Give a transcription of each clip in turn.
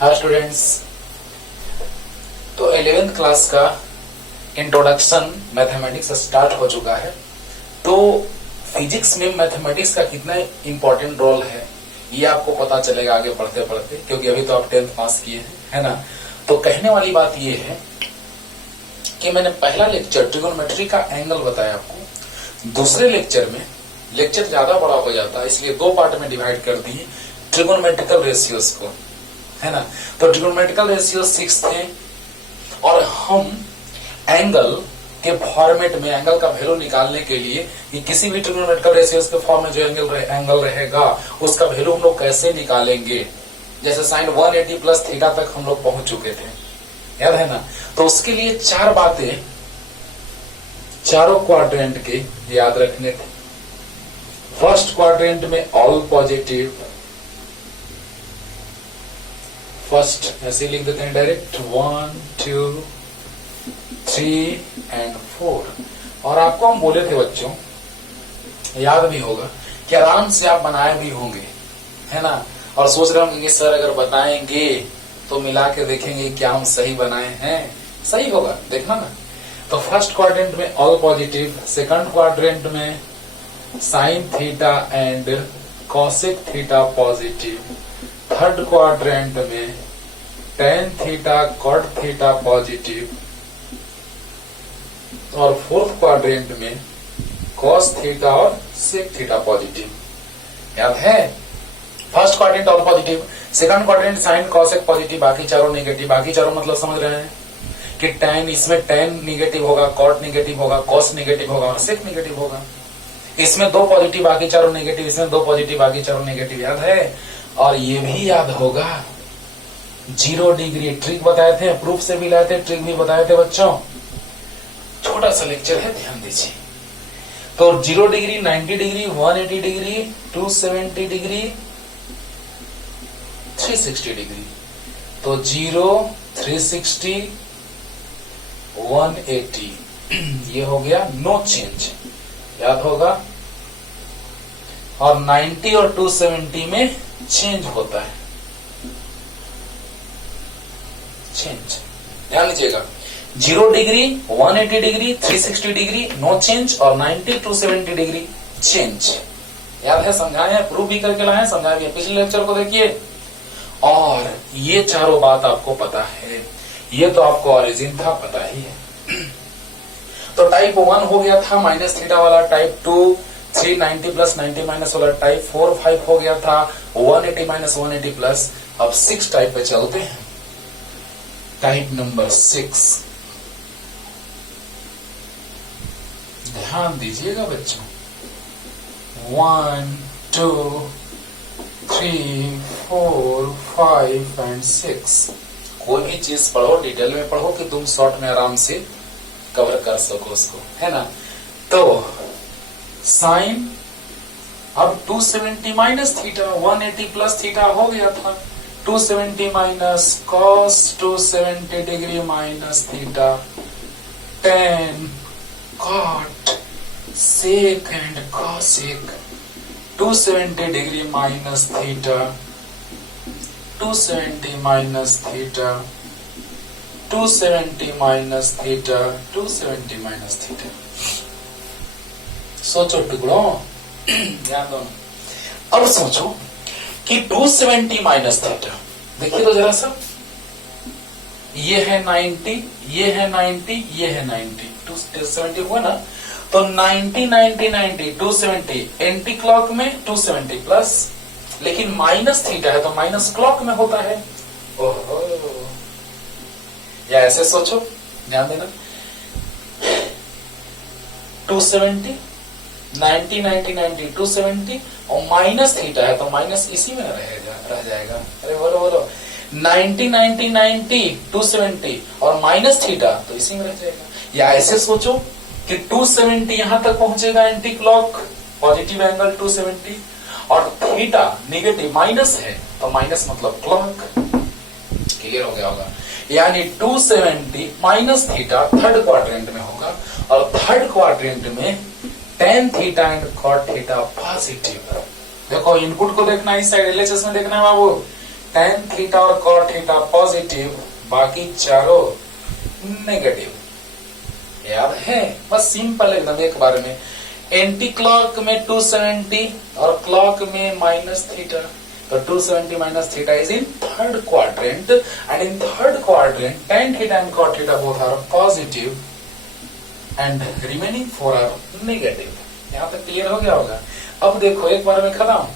Hi students. तो 11th class का introduction mathematics start हो चुका है। तो फिजिक्स में मैथमेटिक्स का कितना इंपॉर्टेंट रोल है ये आपको पता चलेगा आगे पढ़ते पढ़ते, क्योंकि अभी तो आप 10th पास किए हैं, है ना। तो कहने वाली बात ये है कि मैंने पहला लेक्चर ट्रिगोनोमेट्री का एंगल बताया आपको। दूसरे लेक्चर में लेक्चर ज्यादा बड़ा हो जाता है, इसलिए दो पार्ट में डिवाइड कर दिए ट्रिगोनोमेट्रिकल रेशियोज को, है ना। तो ट्रिगोनोमेट्रिकल रेशियो 6 थे और हम एंगल के फॉर्मेट में एंगल का वैल्यू निकालने के लिए कि किसी भी ट्रिगोनोमेट्रिकल रेशियोज के फॉर्म में जो एंगल रहेगा उसका वैल्यू हम लोग कैसे निकालेंगे, जैसे साइन 180 प्लस थीटा तक हम लोग पहुंच चुके थे, याद है ना। तो उसके लिए चार बातें चारों क्वाड्रेंट के याद रखने थे। फर्स्ट क्वाड्रेंट में ऑल पॉजिटिव, फर्स्ट ऐसे लिख देते हैं डायरेक्ट 1 2 3 एंड 4। और आपको हम बोले थे बच्चों, याद भी होगा कि आराम से आप बनाए भी होंगे, है ना। और सोच रहे होंगे सर अगर बताएंगे तो मिला के देखेंगे क्या हम सही बनाए हैं, सही होगा, देखना ना। तो फर्स्ट क्वाड्रेंट में ऑल पॉजिटिव, सेकंड क्वाड्रेंट में sine theta and cosec theta positive, third quadrant में tan theta cot theta positive और फोर्थ क्वाड्रेंट में कॉस थीटा और सेक थीटा पॉजिटिव। याद है, first quadrant all positive, second quadrant sine cosec positive, बाकी चारों negative. बाकी चारों मतलब समझ रहे हैं कि टेन, इसमें टेन निगेटिव होगा, कॉट निगेटिव होगा, कॉस निगेटिव होगा और सेक निगेटिव होगा। इसमें दो पॉजिटिव बाकी चारों नेगेटिव, इसमें दो पॉजिटिव बाकी चारों नेगेटिव। याद है। और ये भी याद होगा 0 डिग्री ट्रिक बताए थे, प्रूफ से भी लाए थे, ट्रिक भी बताए थे बच्चों। छोटा सा लेक्चर है, ध्यान दीजिए। तो 0 degree, 90 degree, 180 degree, 270 degree, 360 degree. तो 0, 360, 180 ये हो गया नो चेंज, याद होगा। और 90 और 270 में चेंज होता है, चेंज, ध्यान दीजिएगा। 0 degree, 180 degree, 360 degree no change और 90 270 डिग्री चेंज। याद है, समझाए हैं, प्रूफ भी करके लाए हैं, समझाए भी। पिछले लेक्चर को देखिए। और ये चारों बात आपको पता है, ये तो आपको ओरिजिन था, पता ही है। तो टाइप 1 हो गया था माइनस थीटा वाला, टाइप 2 390 प्लस 90 माइनस वाला, टाइप 4 5 हो गया था 180 माइनस 180 प्लस। अब 6 टाइप पे चलते हैं। टाइप नंबर 6, ध्यान दीजिएगा बच्चों। 1 2 3 4 5 एंड 6। कोई भी चीज पढ़ो डिटेल में पढ़ो कि तुम शॉर्ट में आराम से कवर कर सको उसको, है ना। तो साइन अब 270 माइनस थीटा, 180 प्लस थीटा हो गया था, 270 minus cos 270 degree minus theta, tan cot sec and cosec 270 degree minus theta, 270 minus theta, 270 minus theta, 270 minus theta. सोचो टुकड़ों, ध्यान दो। अब सोचो कि 270 माइनस थीटा, देखिए तो जरा सा, ये है 90, ये है 90, ये है 90, 270 हुआ ना। तो 90 90 90 270 एंटी क्लॉक में 270 प्लस, लेकिन माइनस थीटा है तो माइनस क्लॉक में होता है। ओहो, या ऐसे सोचो, ध्यान देना। 270 90 90 90 270 और माइनस थीटा है तो माइनस इसी में रह जाएगा। अरे बोलो बोलो, 90 90 90 270 और माइनस थीटा तो इसी में रह जाएगा। या ऐसे सोचो कि 270 यहां तक पहुंचेगा एंटी क्लॉक, पॉजिटिव एंगल 270, और थीटा निगेटिव माइनस है तो माइनस मतलब क्लॉक। क्लियर हो गया होगा। यानी 270 माइनस थीटा थर्ड क्वाड्रेंट में होगा और थर्ड क्वाड्रेंट में tan theta and cot theta positive. देखो इनपुट को देखना, इस साइड एलएचएस में देखना है बाबू tan थीटा और cot थीटा पॉजिटिव, बाकी चारों नेगेटिव। याद है? बस सिंपल एकदम एक बार में। एंटी क्लॉक में 270 और क्लॉक में माइनस थीटा, तो 270 minus theta is in third quadrant, and in third quadrant tan theta and cot theta both are positive and remaining 4 are negative. यहां तक क्लियर हो गया होगा। अब देखो एक बार में खत्म।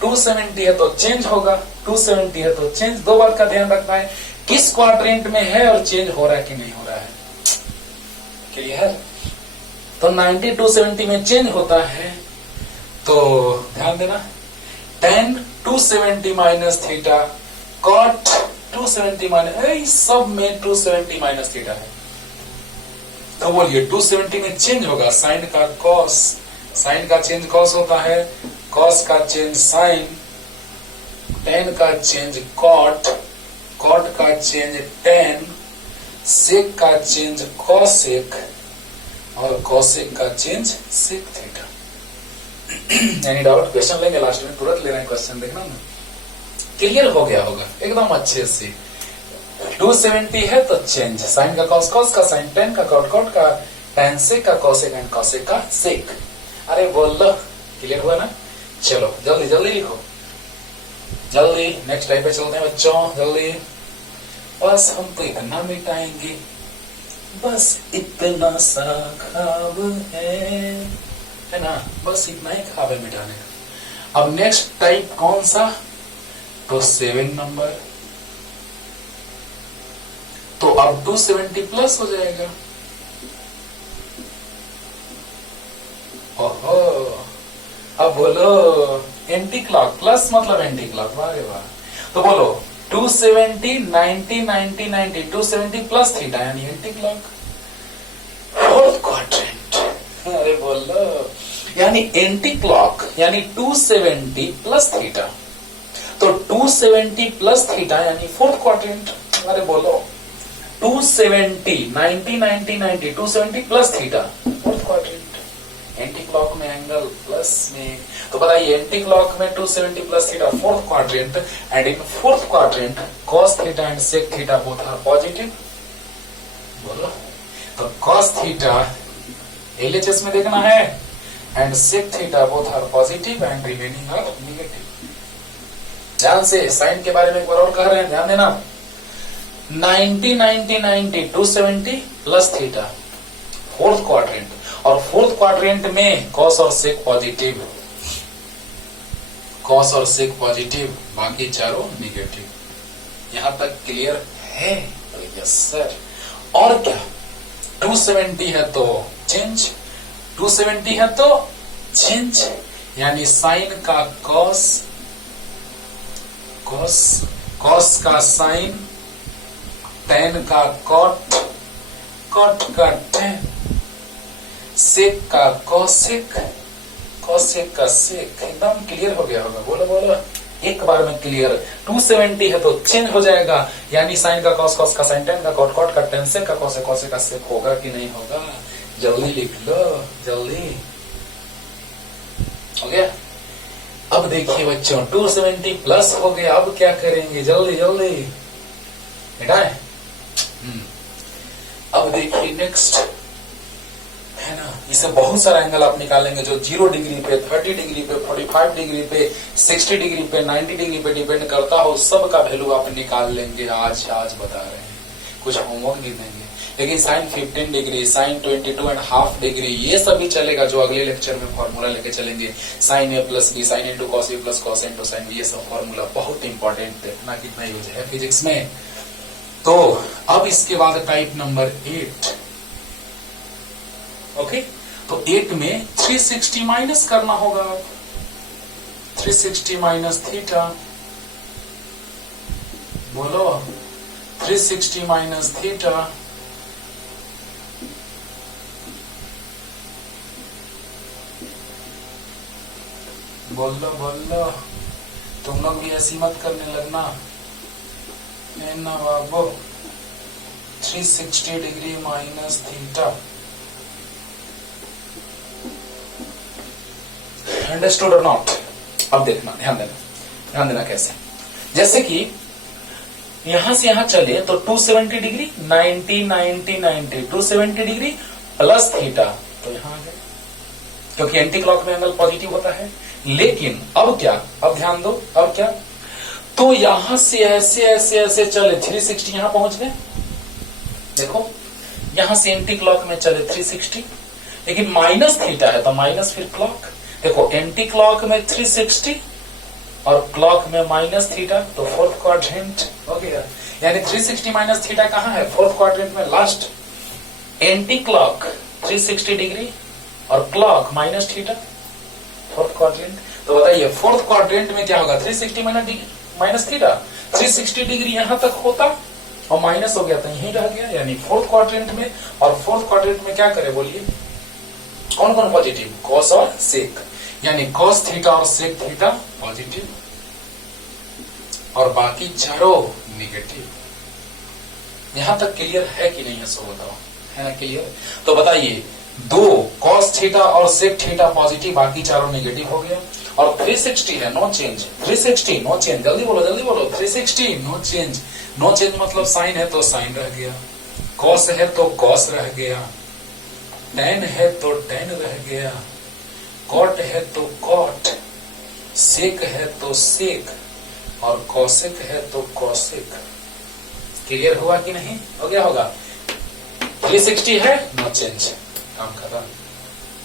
270 है तो चेंज होगा, 270 है तो चेंज। दो बात का ध्यान रखना है, किस क्वाड्रेंट में है और चेंज हो रहा है कि नहीं हो रहा है। क्लियर? तो 90 270 में चेंज होता है, तो ध्यान देना tan 270 minus theta cot 270 minus, सब में 270 माइनस थीटा है। तो बोलिए 270 में चेंज होगा, साइन का कॉस, साइन का चेंज कॉस होता है, कॉस का चेंज साइन, tan का चेंज cot, cot का चेंज tan, सेक का चेंज कॉसेक और कॉसेक का change sec theta. Any doubt? Question लेंगे लास्ट में, तुरंत ले रहे हैं क्वेश्चन, देखना ना। क्लियर हो गया होगा एकदम अच्छे से। 270 है तो चेंज, साइन का कॉस, कॉस का साइन, tan का कॉट, कॉट का tan, सेक का कॉसेक एंड कॉसेक का सेक। अरे बोलो, क्लियर हुआ ना? चलो जल्दी जल्दी लिखो, जल्दी नेक्स्ट टाइप पे चलते हैं बच्चों, जल्दी। बस हम तो इतना मिटाएंगे, बस इतना सा ख्वाब है ना, बस इतना ही ख्वाब है मिटाने का। अब नेक्स्ट टाइप कौन सा? तो 7 नंबर। तो अब 270 प्लस हो जाएगा। ओहो, अब बोलो एंटी क्लॉक, प्लस मतलब एंटी क्लॉक, वाह वाह। तो बोलो 270 90 90 90, 270 प्लस थीटा यानी एंटी क्लॉक, फोर्थ क्वाड्रेंट। अरे बोलो, यानी एंटी क्लॉक यानी 270 प्लस थीटा, तो 270 प्लस थीटा यानी फोर्थ क्वाड्रेंट। अरे बोलो 270 90 90 90, 270 plus theta, fourth quadrant. Anti clock में एंगल प्लस में, तो बताइए एंटी क्लॉक में 270 plus theta, fourth quadrant, and in fourth quadrant cos theta and sec theta both are positive. बोलो, तो cos थीटा LHS में देखना है, and sec theta both are positive and remaining are negative. ध्यान से sign के बारे में एक बार और कह रहे हैं, ध्यान देना। 90 90 90, 270 प्लस थीटा, फोर्थ क्वाड्रेंट, और फोर्थ क्वाड्रेंट में कॉस और सेक पॉजिटिव, कॉस और सेक पॉजिटिव, बाकी चारों नेगेटिव। यहां तक क्लियर है? तो यस सर। और क्या, 270 है तो चेंज, 270 है तो चेंज, यानी साइन का कॉस, कॉस, कॉस का साइन, tan का कॉट, कॉट का tan, सेक का कॉसेक, कॉसेक का सेक। एकदम क्लियर हो गया होगा। बोलो बोलो एक बार में क्लियर। 270 है तो चेंज हो जाएगा, यानी साइन का कॉस, कॉस का साइन, tan का कॉट, कॉट का tan, सेक का कॉसेक, कॉसेक का सेक होगा कि नहीं होगा? जल्दी लिख लो, जल्दी हो गया। अब देखिए बच्चों 270 प्लस हो गया, अब क्या करेंगे? जल्दी जल्दी मिटाएं। अब देखिए नेक्स्ट है ना, इसे बहुत सारा एंगल आप निकालेंगे, जो 0 डिग्री पे, 30 डिग्री पे, 45 डिग्री पे, 60 डिग्री पे, 90 डिग्री पे डिपेंड करता हो, सब का वैल्यू आप निकाल लेंगे। आज बता रहे हैं, कुछ होमवर्क नहीं देंगे। लेकिन साइन 15 डिग्री, साइन 22.5 डिग्री, ये सभी चलेगा, जो अगले लेक्चर में फॉर्मूला लेके चलेंगे। Sine A plus B, sine into cos A plus cos into sine B, ये सब फॉर्मूला बहुत इंपॉर्टेंट देखना कितना यूज है फिजिक्स में। तो अब इसके बाद टाइप नंबर 8। ओके, तो 8 में 360 माइनस करना होगा। 360 माइनस थीटा, बोलो 360 माइनस थीटा, बोलो बोलो, तुम लोग भी ऐसी मत करने लगना ना बाबू। 360 डिग्री माइनस थीटा, अंडरस्टूड और नॉट? अब देखना, ध्यान देना कैसे। जैसे कि यहां से यहां चले तो 270 डिग्री 90 90 90 270 डिग्री प्लस थीटा, तो यहां आ गए क्योंकि एंटी क्लॉक में एंगल पॉजिटिव होता है। लेकिन अब क्या, अब ध्यान दो, अब क्या, तो यहां से ऐसे ऐसे ऐसे चले 360 यहां पहुंच गए। देखो यहां से एंटी क्लॉक में चले 360, लेकिन माइनस थीटा है तो माइनस फिर क्लॉक। देखो एंटी क्लॉक में 360 और क्लॉक में माइनस थीटा, तो फोर्थ क्वाड्रेंट हो गया। यानी 360 माइनस थीटा कहां है, फोर्थ क्वाड्रेंट में लास्ट। एंटी क्लॉक 360 डिग्री और clock minus theta, fourth quadrant. तो बताइए फोर्थ क्वाड्रेंट में क्या होगा, 360 माइनस थीटा, 360 डिग्री यहां तक होता और माइनस हो गया तो यहीं रह गया। यानी फोर्थ क्वाड्रेंट में और फोर्थ क्वाड्रेंट में क्या करे बोलिए, कौन कौन पॉजिटिव, कॉस और सेक। यानी कॉस थीटा और सेक थीटा पॉजिटिव और बाकी चारों निगेटिव। यहां तक क्लियर है कि नहीं है, सो बताओ, है ना क्लियर। तो बताइए दो कॉस थीटा और सेक थीटा पॉजिटिव, बाकी चारों नेगेटिव हो गया। और 360 है नो चेंज, 360 नो चेंज, जल्दी बोलो 360 नो चेंज। नो चेंज मतलब साइन है तो साइन रह गया, कॉस है तो कॉस रह गया, टेन है तो टेन रह गया, कॉट है तो कॉट, सेक है तो सेक और कॉसेक है तो कॉसेक। क्लियर हुआ कि नहीं, हो गया होगा। 360 है नो चेंज, काम खत्म।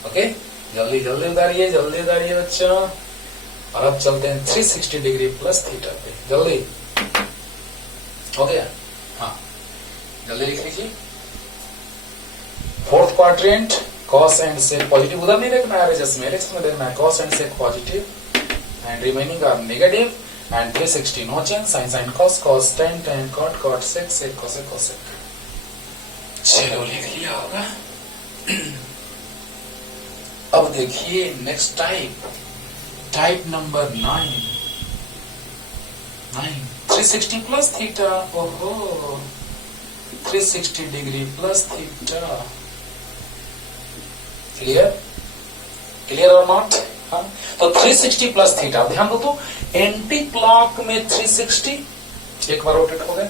ओके जल्दी जल्दी उतारिए, जल्दी उतारिए बच्चों। और अब चलते हैं 360 डिग्री प्लस थीटा पे, जल्दी हो गया। हाँ जल्दी लिख लीजिए। Fourth quadrant cos and sec positive, उधर नहीं देखना है में देखना है, cos and sec positive and remaining are negative and 360 no change, sine sine cos cos tan tan cot cot sec sec cosec cosec. चलो लिख लिया होगा। अब देखिए next type number 9 360 plus theta, ओहो 360 डिग्री प्लस थीटा। क्लियर और not. हाँ तो 360 प्लस थीटा, ध्यान दो तो एंटी क्लॉक में 360 एक बार रोटेट हो गए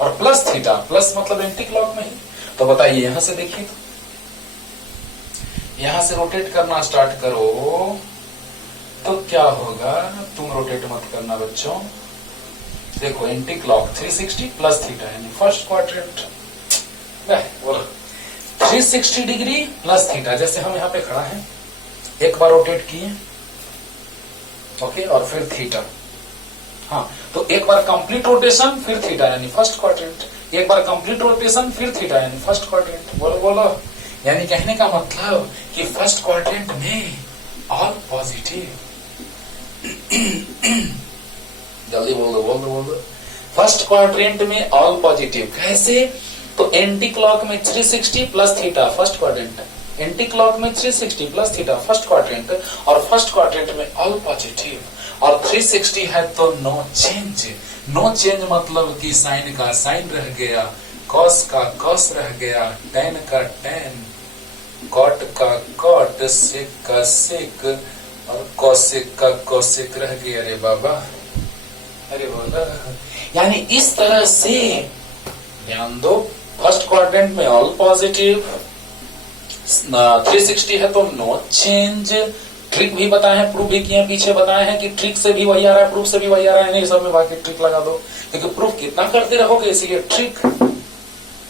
और प्लस थीटा, प्लस मतलब एंटी क्लॉक में ही। तो बताइए यहां से देखिए, तो यहां से रोटेट करना स्टार्ट करो तो क्या होगा, तुम रोटेट मत करना बच्चों। देखो एंटी क्लॉक 360 प्लस थीटा यानी फर्स्ट क्वाड्रेंट, बोलो 360 डिग्री प्लस थीटा। जैसे हम यहाँ पे खड़ा है, एक बार रोटेट किए, ओके, और फिर थीटा। हाँ तो एक बार कंप्लीट रोटेशन फिर थीटा यानी फर्स्ट क्वाड्रेंट, एक बार कंप्लीट रोटेशन फिर थीटा यानी फर्स्ट क्वाड्रेंट। बोलो बोलो, यानी कहने का मतलब कि फर्स्ट क्वाड्रेंट में ऑल पॉजिटिव। जल्दी बोल दो। फर्स्ट क्वाड्रेंट में ऑल पॉजिटिव कैसे, तो एंटी क्लॉक में 360 plus theta first quadrant, anti clock में 360 प्लस थीटा फर्स्ट क्वाड्रेंट, और फर्स्ट क्वाड्रेंट में ऑल पॉजिटिव और 360 है तो नो चेंज। नो चेंज मतलब कि साइन का साइन रह गया, कॉस का कॉस रह गया, टेन का टेन, कॉट का कॉट, सेक का सेक और कॉसेक का कॉसेक रह गया। अरे बाबा, अरे बोला, यानी इस तरह से ध्यान दो, फर्स्ट क्वाड्रेंट में ऑल पॉजिटिव, 360 है तो नो चेंज। ट्रिक भी बताए हैं, प्रूफ भी किए, पीछे बताए हैं कि ट्रिक से भी वही आ रहा है, प्रूफ से भी वही आ रहा है, नहीं सब में बाकी ट्रिक लगा दो, क्योंकि प्रूफ कितना करते रहोगे इसीलिए ट्रिक।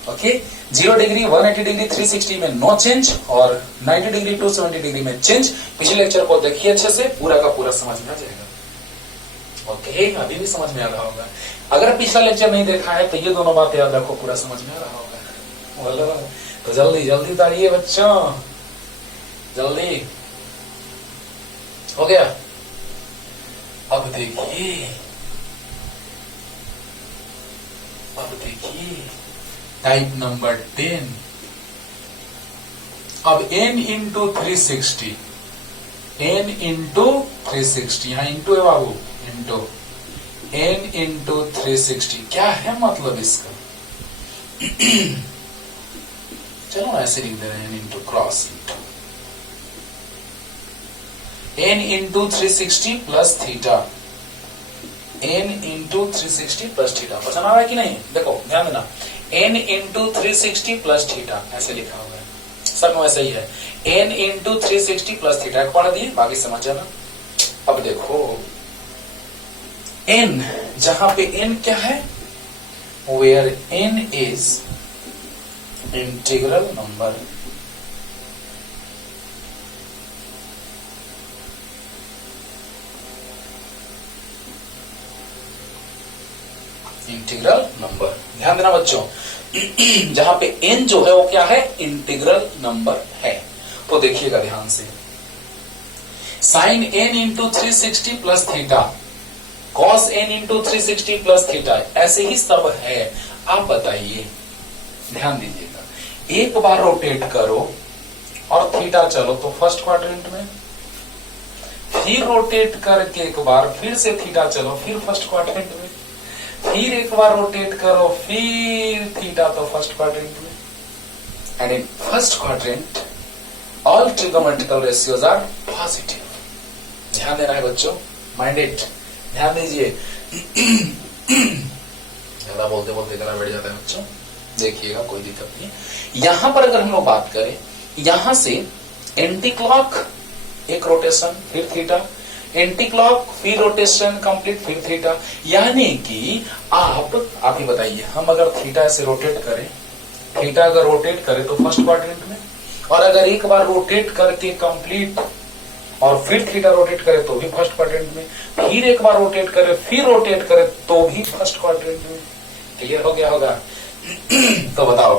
ओके 0 डिग्री 180 डिग्री 360 में नो चेंज और 90 डिग्री 270 डिग्री में चेंज। पिछले लेक्चर को देखिए अच्छे से, पूरा का पूरा समझ में आ जाएगा। ओके अभी भी समझ में आ रहा होगा। अगर पिछला लेक्चर नहीं देखा है तो ये दोनों बातें याद रखो, पूरा समझ में आ रहा होगा। बोलो तो जल्दी जल्दी उतारिए बच्चों, जल्दी हो गया। अब देखिए टाइप नंबर 10। अब n इंटू 360, n इंटू 360, यहां इंटू है बाबू, इंटू n इंटू 360 क्या है मतलब इसका। चलो ऐसे लिख दे रहे हैं, n into cross into n into 360 plus theta n into 360 plus theta. पसंद आ रहा है कि नहीं? देखो ध्यान देना, n इंटू 360 प्लस थीटा ऐसे लिखा हुआ है, सब में वैसे ही है, n इंटू 360 प्लस थीटा पढ़ दिए, बाकी समझ जाना। अब देखो n, जहां पे n क्या है, where n is integral number, integral number. ध्यान देना बच्चों, जहां पे n जो है वो क्या है, इंटीग्रल नंबर है। तो देखिएगा ध्यान से, sine n into 360 plus theta, cos n into 360 plus theta, ऐसे ही सब है। आप बताइए, ध्यान दीजिएगा, एक बार रोटेट करो और थीटा चलो तो फर्स्ट क्वाड्रेंट में, फिर रोटेट करके एक बार फिर से थीटा चलो फिर फर्स्ट क्वाड्रेंट में, फिर एक बार रोटेट करो फिर थीटा तो फर्स्ट क्वाड्रेंट में। And in first quadrant all trigonometrical ratios are positive. ध्यान देना है बच्चों, माइंडेड, ध्यान दीजिए। ज्यादा बोलते बोलते गला बैठ जाता है बच्चों, देखिएगा कोई दिक्कत नहीं। यहां पर अगर हम लोग बात करें, यहां से एंटी क्लॉक एक रोटेशन फिर थीटा, एंटी क्लॉक फिर रोटेशन कंप्लीट फिर थीटा, यानी कि आप ही बताइए, हम अगर थीटा से रोटेट करें, थीटा अगर रोटेट करें तो फर्स्ट क्वाड्रेंट में, और अगर एक बार रोटेट करके कंप्लीट और फिर थीटा रोटेट करे तो भी फर्स्ट क्वाड्रेंट में, फिर एक बार रोटेट करे फिर रोटेट करे तो भी फर्स्ट क्वाड्रेंट में। क्लियर हो गया होगा? तो बताओ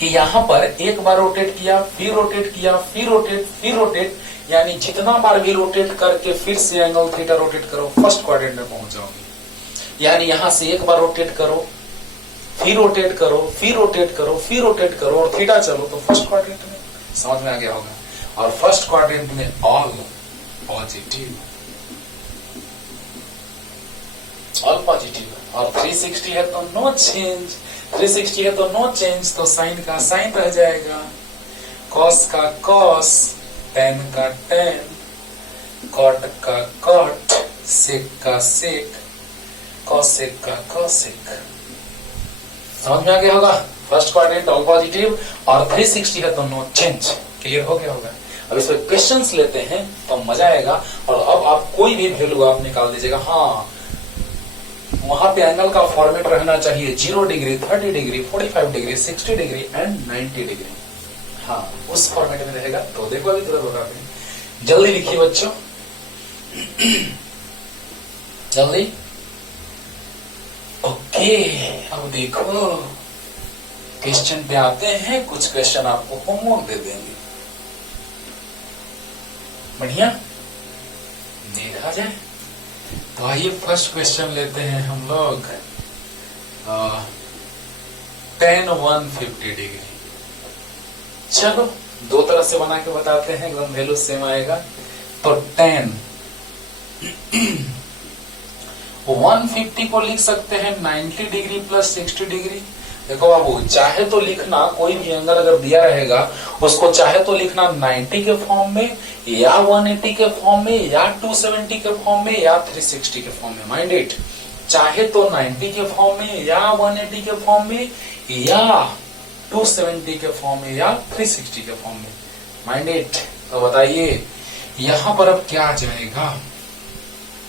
कि यहां पर एक बार रोटेट किया फिर रोटेट किया फिर रोटेट, यानी जितना बार भी रोटेट करके फिर से एंगल थीटा रोटेट करो फर्स्ट क्वाड्रेंट में पहुंच जाओगे। यानी यहां से एक बार रोटेट करो फिर रोटेट करो फिर रोटेट करो फिर रोटेट करो और थीटा चलो तो फर्स्ट क्वाड्रेंट में। समझ में आ गया होगा? और फर्स्ट क्वाड्रेंट में ऑल पॉजिटिव, ऑल पॉजिटिव, और 360 है तो नो चेंज, 360 है तो नो चेंज, तो साइन का साइन रह जाएगा, कॉस का कॉस, टेन का टेन, कॉट का कॉट, सेक का सेक, कॉसेक का कॉसेक। समझ में आ गया होगा? फर्स्ट क्वाड्रेंट ऑल पॉजिटिव और 360 है तो नो चेंज। क्लियर हो गया होगा? अब इस पर क्वेश्चंस लेते हैं तो मजा आएगा। और अब आप कोई भी वैल्यू आप निकाल दीजिएगा। हाँ, वहां पे एंगल का फॉर्मेट रहना चाहिए 0 degree, 30 degree, 45 degree, 60 degree and 90 degree. हाँ, उस फॉर्मेट में रहेगा। तो देखो अभी तुरंत होगा, जल्दी लिखिए बच्चों, जल्दी। ओके, अब देखो क्वेश्चन पे आते हैं। कुछ क्वेश्चन आपको होमवर्क दे देंगे, बढ़िया देखा जाए। तो आइए फर्स्ट क्वेश्चन लेते हैं हम लोग। tan 150 डिग्री, चलो दो तरह से बना के बताते हैं, एकदम वैल्यू सेम आएगा। तो tan 150 को लिख सकते हैं 90 डिग्री प्लस 60 डिग्री। देखो बाबू, चाहे तो लिखना, कोई भी एंगल अगर दिया रहेगा उसको चाहे तो लिखना 90 के फॉर्म में या 180 के फॉर्म में या 270 के फॉर्म में या 360 के फॉर्म में। माइंड इट, चाहे तो 90 के फॉर्म में या 180 के फॉर्म में या 270 के फॉर्म में या 360 के फॉर्म में। Mind it. तो बताइए यहां पर अब क्या आ जाएगा?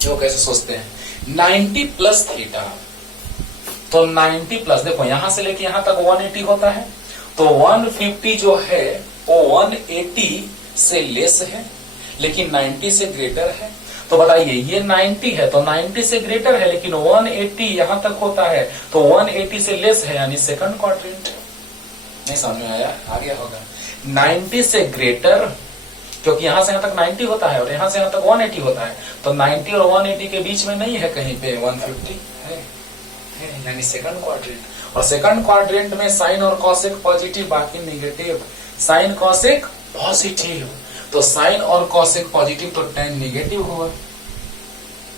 जो कैसे सोचते हैं, 90 प्लस थीटा, तो 90 प्लस, देखो यहां से लेके यहां तक 180 होता है, तो 150 जो है वो 180 से लेस है लेकिन 90 से ग्रेटर है। तो बताइए ये 90 है तो 90 से ग्रेटर है, लेकिन 180 यहां तक होता है तो 180 से लेस है, यानी सेकंड क्वाड्रेंट। नहीं समझ में आया? आ गया होगा। 90 से ग्रेटर, क्योंकि यहां से यहां तक 90 होता है और यहां से यहां तक 180 होता है, तो 90 और 180 के बीच में नहीं है कहीं पे 150 है, यानी सेकंड क्वाड्रेंट। और सेकंड क्वाड्रेंट में साइन और कॉसेक पॉजिटिव, बाकी नेगेटिव। साइन कॉसेक पॉजिटिव, तो साइन और कॉसेक पॉजिटिव तो tan नेगेटिव हुआ।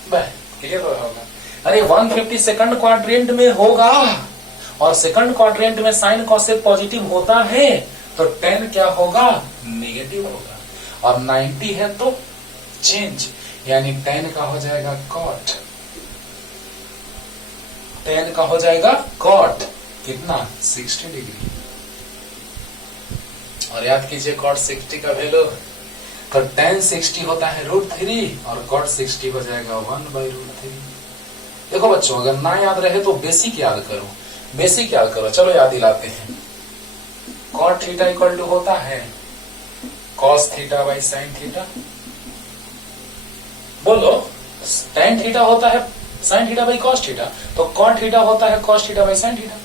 क्लियर होगा? अरे 150 सेकंड क्वाड्रेंट में होगा और सेकंड क्वाड्रेंट में साइन कॉसेक पॉजिटिव होता है, तो tan क्या होगा? नेगेटिव होगा। और 90 है तो चेंज, यानी tan का हो जाएगा कॉट। tan का हो जाएगा cot कितना 60 डिग्री। और याद कीजिए cot 60 का वैल्यू, तो tan 60 होता है √3 और cot 60 हो जाएगा 1/√3। देखो बच्चों, अगर ना याद रहे तो बेसिक याद करो, बेसिक याद करो। चलो याद दिलाते हैं। cot थीटा इक्वल टू होता है cos theta by sin theta. बोलो, tan थीटा होता है sin theta by cos theta, तो cot थीटा होता है cos theta by sin theta.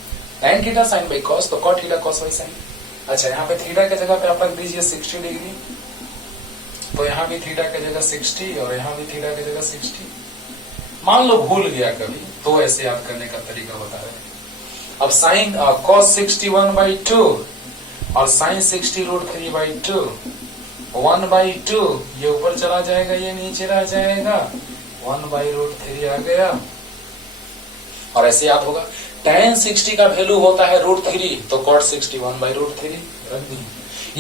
tan theta sin by cos, तो cot theta cos by sin। अच्छा, यहाँ पे थीटा के जगह पे आप रख दीजिए 60 डिग्री, तो यहाँ भी थीटा के जगह 60 और यहाँ भी थीटा के जगह 60। मान लो भूल गया कभी, तो ऐसे याद करने का तरीका बता रहे हैं। अब sin cos 60 1/2 और sin 60 √3/2, 1/2 ये ऊपर चला जाएगा, ये नीचे रह जाएगा, 1/√3 आ गया। और ऐसे याद होगा, tan 60 का वैल्यू होता है √3, तो cot 60 1/√3 रख दी।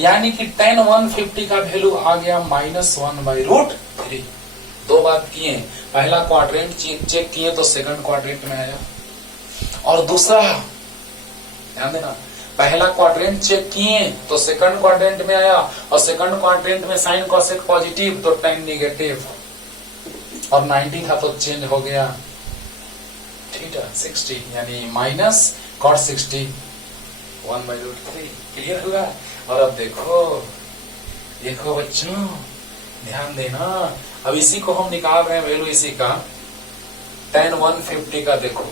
यानी कि tan 150 का वैल्यू आ गया -1/√3। दो बात किए, पहला क्वाड्रेंट चेक किए तो सेकंड क्वाड्रेंट में आया, और दूसरा ध्यान देना, पहला क्वाड्रेंट चेक किए तो सेकंड क्वाड्रेंट में आया, और सेकंड क्वाड्रेंट में साइन कोसेक पॉजिटिव तो tan नेगेटिव, और 90 था तो चेंज हो गया थीटा 60, यानी माइनस cot 60 1/√3। क्लियर हुआ? और अब देखो, देखो बच्चों ध्यान देना, अब इसी को हम निकाल रहे हैं वैल्यू इसी का, tan 150 का देखो,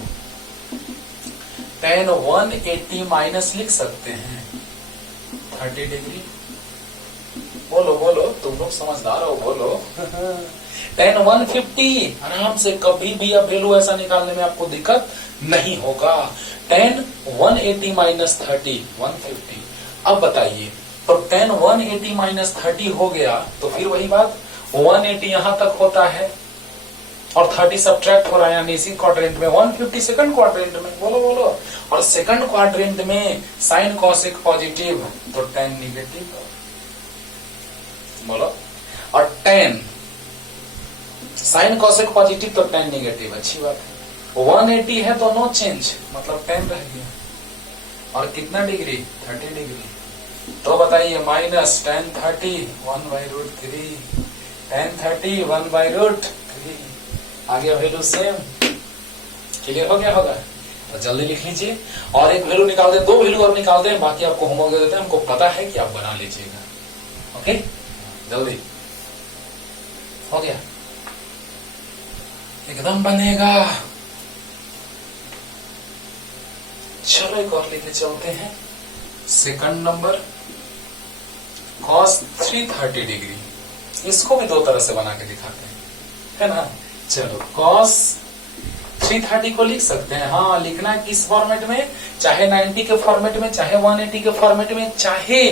tan 180 माइनस लिख सकते हैं 30 डिग्री। बोलो बोलो, तुम लोग समझदार हो, बोलो। tan 150 आराम से, कभी भी अब वैल्यू ऐसा निकालने में आपको दिक्कत नहीं होगा। tan 180 minus 30 150। अब बताइए, तो tan 180 माइनस 30 हो गया, तो फिर वही बात 180 यहां तक होता है और 30 सब्ट्रैक्ट हो रहा है, यानी इसी क्वाड्रेंट में 150 सेकंड क्वाड्रेंट में। बोलो बोलो, और सेकंड क्वाड्रेंट में साइन कोसेक पॉजिटिव तो tan निगेटिव। बोलो, और tan साइन कोसेक पॉजिटिव तो tan निगेटिव। अच्छी बात है। 180 है तो नो चेंज, मतलब tan रह गया। और कितना डिग्री 30 डिग्री, तो बताइए माइनस tan 30 1/√3, tan 30 1/√3 आ गया वैल्यू सेम। क्लियर हो गया होगा? तो जल्दी लिख लीजिए, और एक वैल्यू निकाल दे, दो वैल्यू और निकाल दे, बाकी आपको होमवर्क दे देते हैं, हमको पता है कि आप बना लीजिएगा। ओके, जल्दी हो गया, एकदम बनेगा। चलो एक और लेके चलते हैं, सेकंड नंबर cos 330 डिग्री। इसको भी दो तरह से बना के दिखाते हैं, है ना। चलो cos 330 को लिख सकते हैं। हाँ, लिखना किस फॉर्मेट में, चाहे 90 के फॉर्मेट में, चाहे 180 के फॉर्मेट में, चाहे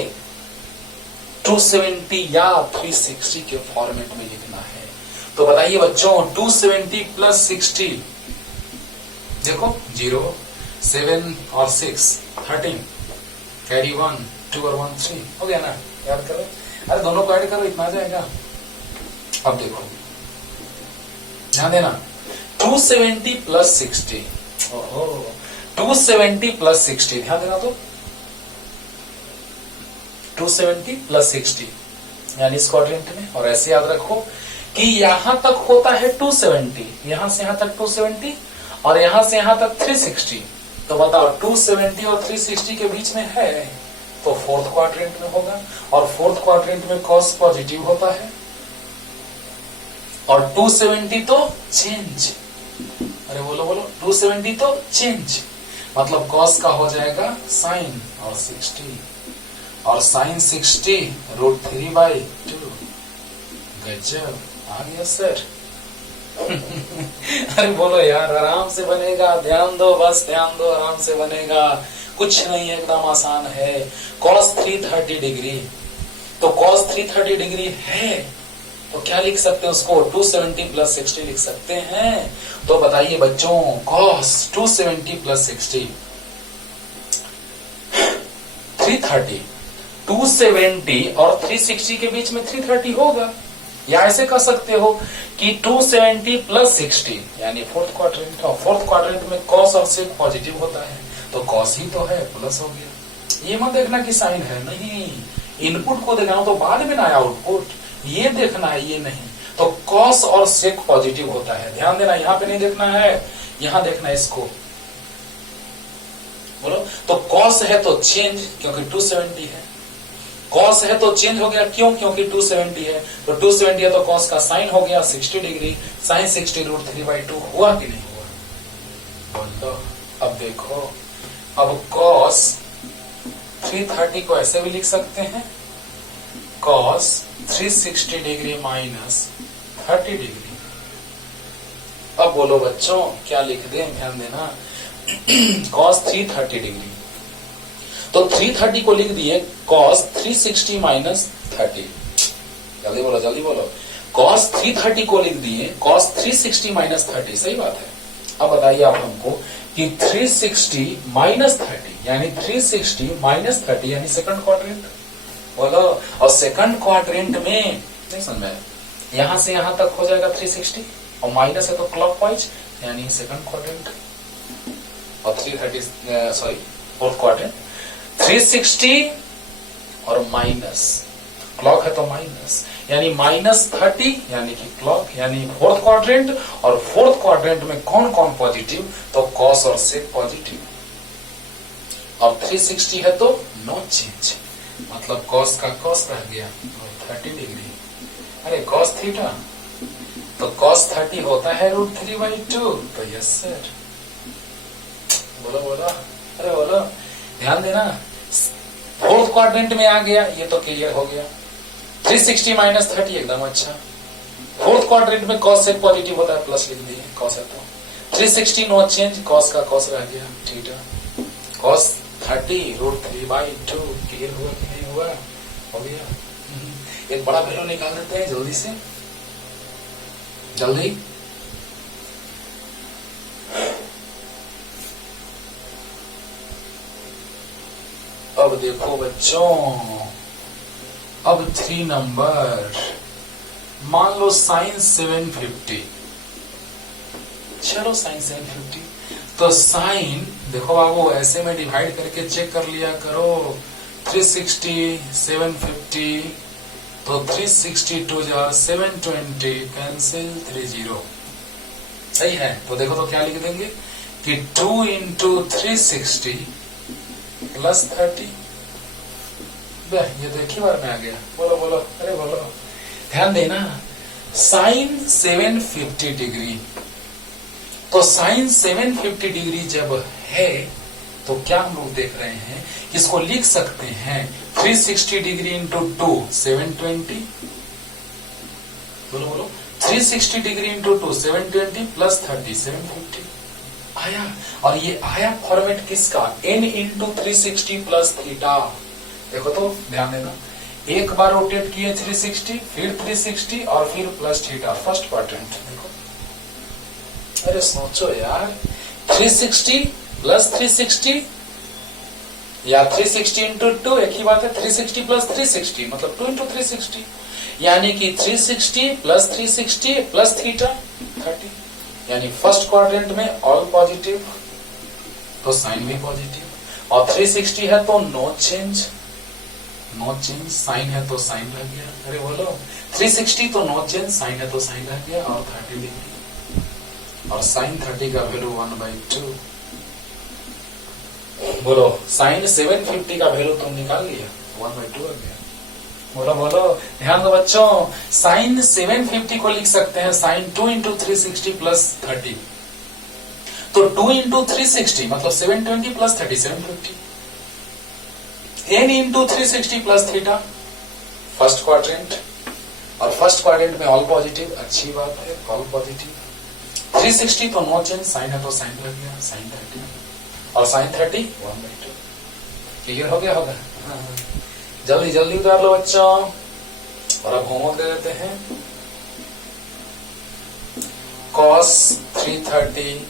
270 या 360 के फॉर्मेट में लिखना है। तो बताइए बच्चों, 270 प्लस 60, देखो 0 7 और 6 13, कैरी 1 2 और 1 3 हो गया ना। याद करो, अरे दोनों को ऐड करो, इतना आ जाएगा। अब देखो ध्यान देना, 270 प्लस 60, ओहो 270 प्लस 60, ध्यान देना। तो 270 प्लस 60 यानी इस क्वाड्रेंट में, और ऐसे याद रखो कि यहां तक होता है 270, यहां से यहां तक 270 और यहां से यहां तक 360। तो बताओ 270 और 360 के बीच में है, तो फोर्थ क्वाड्रेंट में होगा, और फोर्थ क्वाड्रेंट में cos पॉजिटिव होता है, और 270 तो चेंज, अरे बोलो बोलो, 270 तो चेंज, मतलब cos का हो जाएगा साइन, और 60 और साइन 60 √3/2। गजब, आ गया सर। अरे बोलो यार, आराम से बनेगा, ध्यान दो, बस ध्यान दो, आराम से बनेगा, कुछ नहीं है, एकदम आसान है। cos 330 डिग्री, तो cos 330 डिग्री है, तो क्या लिख सकते हैं उसको, 270 प्लस 60 लिख सकते हैं। तो बताइए बच्चों, cos 270 प्लस 60 330, 270 और 360 के बीच में 330 होगा, या ऐसे कर सकते हो कि 270 प्लस 16 यानी फोर्थ क्वाड्रेंट, और फोर्थ क्वाड्रेंट में कॉस और सेक पॉजिटिव होता है तो कॉस ही तो है, प्लस हो गया। ये मत देखना कि साइन है, नहीं, इनपुट को देखना हो तो बाद में ना आउटपुट, ये देखना है, ये नहीं। तो कॉस और सेक पॉजिटिव होता है, ध्यान देना, यहाँ पे नहीं देखना है, यहाँ देखना है इसको। बोलो, तो कॉस है तो चेंज क्योंकि 270 है, कॉस है तो चेंज हो गया, क्यों? क्योंकि 270 है, तो 270 है तो कॉस का साइन हो गया 60 डिग्री, साइन 60 √3/2 हुआ कि नहीं हुआ? बोलो, अब देखो, अब कॉस 330 को ऐसे भी लिख सकते हैं, कॉस 360 डिग्री माइनस 30 डिग्री। अब बोलो बच्चों क्या लिख दें, ध्यान देना, कॉस 330 डिग्री, तो 330 को लिख दिए कॉस 360 माइनस 30। जल्दी बोलो, जल्दी बोलो, कॉस 330 को लिख दिए कॉस 360 माइनस 30, सही बात है। अब बताइए आप हमको कि 360 माइनस 30 यानी 360 माइनस 30 यानी सेकंड क्वाड्रेंट। बोलो, और सेकंड क्वाड्रेंट में नहीं समझ में, यहां से यहां तक हो जाएगा 360 और माइनस है तो क्लॉकवाइज यानी सेकंड क्वाड्रेंट, और 330 सॉरी फोर्थ क्वाड्रेंट, 360 और माइनस, क्लॉक है तो माइनस यानी -30 यानी कि क्लॉक यानी फोर्थ क्वाड्रेंट, और फोर्थ क्वाड्रेंट में कौन कौन पॉजिटिव? तो कॉस और सेक पॉजिटिव, और 360 है तो नो चेंज, मतलब कॉस का कॉस रह गया 30 डिग्री। अरे कॉस थीटा, तो कॉस 30 होता है √3/2, तो यस सर। बोलो बोलो, अरे बोलो, ध्यान देना, फोर्थ क्वाड्रेंट में आ गया, ये तो क्लियर हो गया। 360 माइनस 30 एकदम अच्छा। फोर्थ क्वाड्रेंट में कॉस सेक पॉजिटिव होता है, प्लस लिख दिए, कॉस है तो 360 नो चेंज, कॉस का कॉस रह गया थीटा, कॉस 30 √3/2 क्लियर हुआ कि नहीं हुआ? हो गया। एक बड़ा वैल्यू निकाल देते हैं जल्दी से, जल्दी। अब देखो बच्चों, अब 3 नंबर, मान लो साइन 750, चलो साइन 750, तो साइन देखो बाबू ऐसे में डिवाइड करके चेक कर लिया करो, 360 750, तो 360 2 जा 720 कैंसिल 30, सही है। तो देखो तो क्या लिख देंगे कि 2 इंटू 360 प्लस 30, ये तो एक ही बार में आ गया। बोलो बोलो, अरे बोलो, ध्यान देना, साइन 750 डिग्री, तो साइन 750 डिग्री जब है तो क्या हम लोग देख रहे हैं, इसको लिख सकते हैं 360 डिग्री इंटू 2 720, बोलो बोलो, 360 डिग्री इंटू 2 720 प्लस 30 750 आया। और ये आया फॉर्मेट किसका, n इंटू 360 प्लस थीटा। देखो तो ध्यान देना, एक बार रोटेट किए 360, फिर 360 और फिर प्लस थीटा, फर्स्ट क्वाड्रेंट। देखो, अरे सोचो यार, 360 प्लस 360 या 360 इंटू 2 एक ही बात है, 360 प्लस 360 मतलब 2 इंटू 360, यानी कि 360 प्लस 360 प्लस थीटा 30, यानी फर्स्ट क्वाड्रेंट में ऑल पॉजिटिव तो साइन भी पॉजिटिव, और 360 है तो no change, no change, sine है तो साइन रह गया। अरे बोलो, 360 तो नो चेंज, साइन है तो साइन रह गया, और 30 डिग्री, और साइन 30 का वैल्यू 1/2। बोलो, साइन 750 का वैल्यू तुम निकाल लिया, 1/2 आ गया। बोलो बोलो, ध्यान दो बच्चों, साइन 750 को लिख सकते हैं साइन 2 इंटू 360 प्लस 30, तो 2 इंटू 360 मतलब 720 plus 30 750, n into 360 plus theta, first quadrant, और फर्स्ट क्वाड्रेंट में ऑल पॉजिटिव, अच्छी बात है, ऑल पॉजिटिव। 360 तो नो चेंज, साइन है तो साइन रह गया, साइन 30, और साइन 30 1/2। क्लियर हो गया होगा? जल्दी जल्दी उतार लो बच्चों, और अब होमवर्क दे देते हैं। cos 330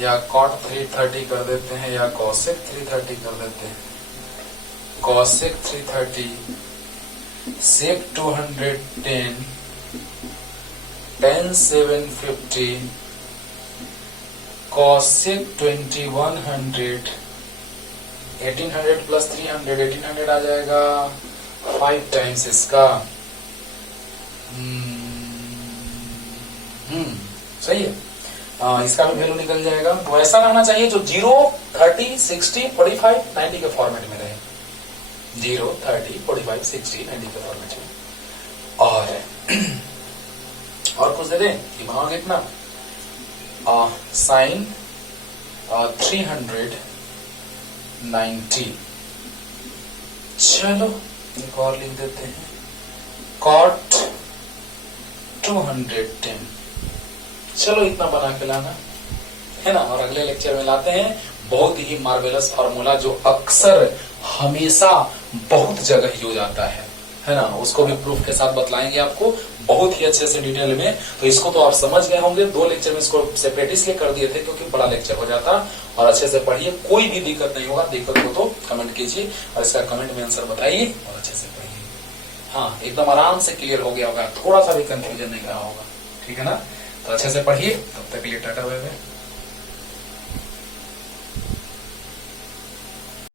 या cot 330 कर देते हैं, या cosec 330 कर देते हैं। cosec 330 sec 210 tan 750 cosec 2100 1800 plus 300 1800 आ जाएगा 5 टाइम्स इसका। सही है। इसका भी वैल्यू निकल जाएगा। तो ऐसा रहना चाहिए जो 0 30 60 45 90 के फॉर्मेट में रहे। 0 30 45 60 90 के फॉर्मेट में। और कुछ दे दें कि बनाओगे कितना साइन 390। चलो एक और लिख देते हैं cot 210। चलो इतना बना के लाना है ना। और अगले लेक्चर में लाते हैं बहुत ही मार्वेलस फार्मूला जो अक्सर हमेशा बहुत जगह यूज आता है ना। उसको भी प्रूफ के साथ बतलाएंगे आपको बहुत ही अच्छे से डिटेल में। तो इसको तो आप समझ गए होंगे। 2 लेक्चर में इसको सेपरेट इसलिए कर दिए थे क्योंकि बड़ा लेक्चर हो जाता। और अच्छे से पढ़िए, कोई भी दिक्कत नहीं होगा। दिक्कत हो तो कमेंट कीजिए और इसका कमेंट में आंसर बताइए और अच्छे से पढ़िए। हाँ, एकदम आराम से क्लियर हो गया होगा, थोड़ा सा भी कंफ्यूजन नहीं रहा होगा। ठीक है ना। तो अच्छे से पढ़िए। तब तक के लिए टाटा बाय बाय।